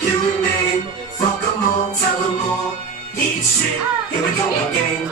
You remain. Fuck them all, tell them all. Eat shit, here we go again.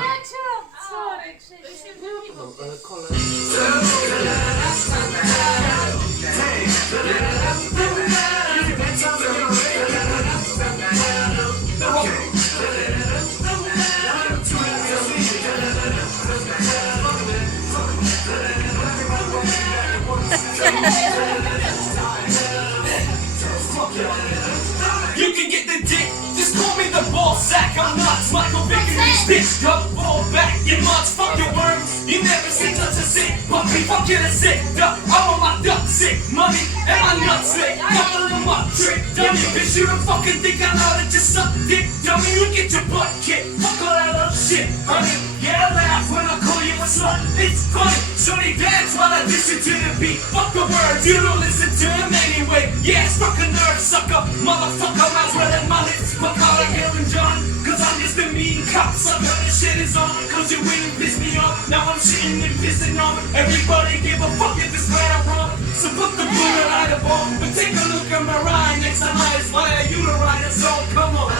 You can get the dick, just call me the ball sack. I'm nuts, Michael Vick in this bitch. Up, fall back, you mutts, fuck your worms. You never see such a sick puppy, fuck you a sick duck. I want my duck sick, money, and my nuts sick. Couple them up, trick, dummy, bitch. You don't fucking think I know that you suck dick, dummy. You get your butt kicked, fuck all that other shit, honey. Yeah, laugh when I call you a slut, it's funny. Shorty dance while I dish you to the beat. Fuck the words, you don't listen to them anyway. Yeah, it's fucking nerd sucker, motherfucker. Might as well let my lips fuck out like Elton John. Cause I'm just a mean cocksucker. This shit is on, cause you win and piss me off. Now I'm shitting and pissing on everybody. Give a fuck if it's right or wrong. So put the bullet out of ball. But take a look at my rhyme. Next time I aspire you to write a song. Come on.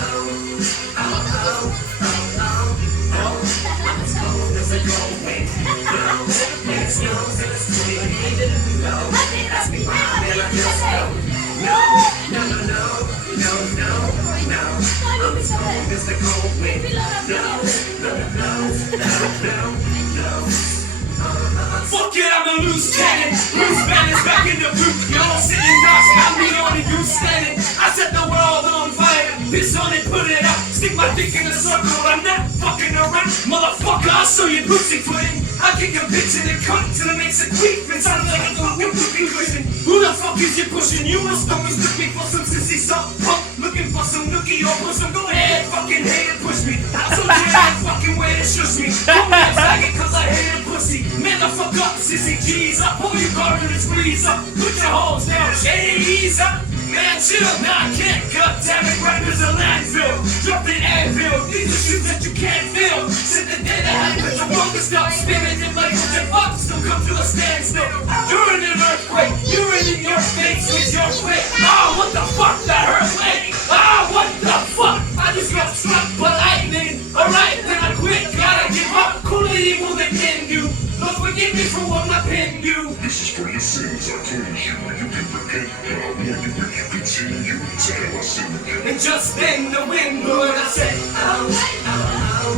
Fuck it, I'm a loose cannon. Loose banners back in the booth. Y'all sitting nice, I'm the only goose standing. I set the world on fire. Piss on it, put it out. Stick my dick in a circle. I'm not fucking around. Motherfucker, I'll show you pussy footing. I kick a bitch in the cunt till it makes it queef. It sounds like a fucking cookie cushion. Who the fuck is you pushing? You a stomach looking for some sissy salt pump. Looking for some nookie or pussy. Go ahead, fucking hate and push me. I told you that fucking way to shush me. Don't get faggot cause I hate a pussy. Man the fuck up, sissy G's up. Pull your car in the squeeze up. Put your holes down, ease up. Man, chill, nah, I can't, goddammit, right there's a landfill. Drop the anvil, these are shoes that you can't feel. Sit the dead ahead, but the world can stop spinning. And like the fuck, still come to a standstill. You're in an earthquake, you're in your face with your quick. Oh, what the fuck, that hurt leg. Ah, what the fuck, I just got struck by lightning. Alright, then I quit, gotta give up. Cooler evil than can do. Lord, forgive me for what my pen do. This is for your sins, I told you. You can repent now, or you will continue to have my sin again. And just then the wind blew and I said, ow, ow,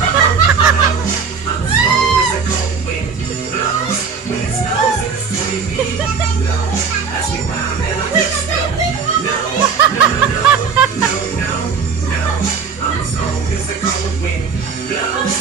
ow, I'm as cold as a cold wind blows. When it snows and it's 20 feet low. As we rhyme and I just go. No, I'm as cold as a cold wind blows.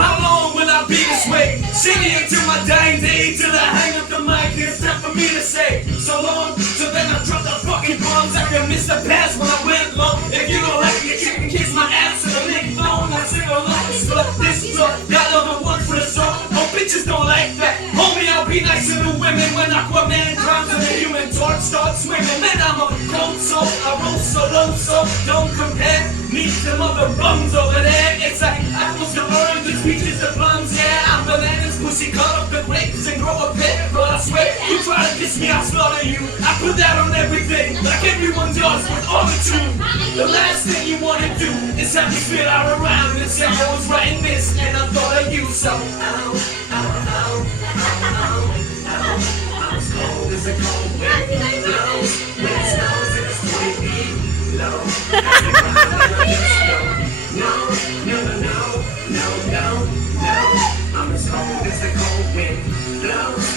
how long will I be this way? Shitty until my dying day, till I hang up the mic. It's time for me to say so long. So then I drop the fucking bombs. I can miss the past when I went long. If you don't like it, you can kiss my ass to the link phone. I sing along, slut this slut. Got another one for the song. Oh, bitches don't like that. Homie, I'll be nice to the women when Aquaman drowns in the Human Torch starts swimming. Man, I'm a cold soul, I roll so low, so don't compare me to mother bums over there. It's like apples to oranges, peaches to plums. Yeah, I'm bananas, pussy, cut up the grapes and grow a pear. But I swear, you try to diss me, I'll slaughter you. I put that on everything, like everyone does with all the tune. The last thing you wanna do is have me spit out around and say I was writing this and I thought of you. So, I'm as cold as a cold wind blows. When it snows and it's 20 feet low. As we rhyme and I just go. No. I'm as cold as the cold wind blows.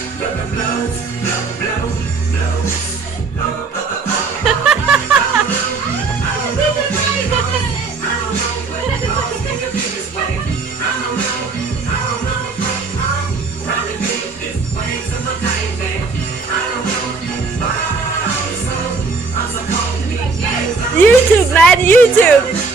YouTube, man, YouTube.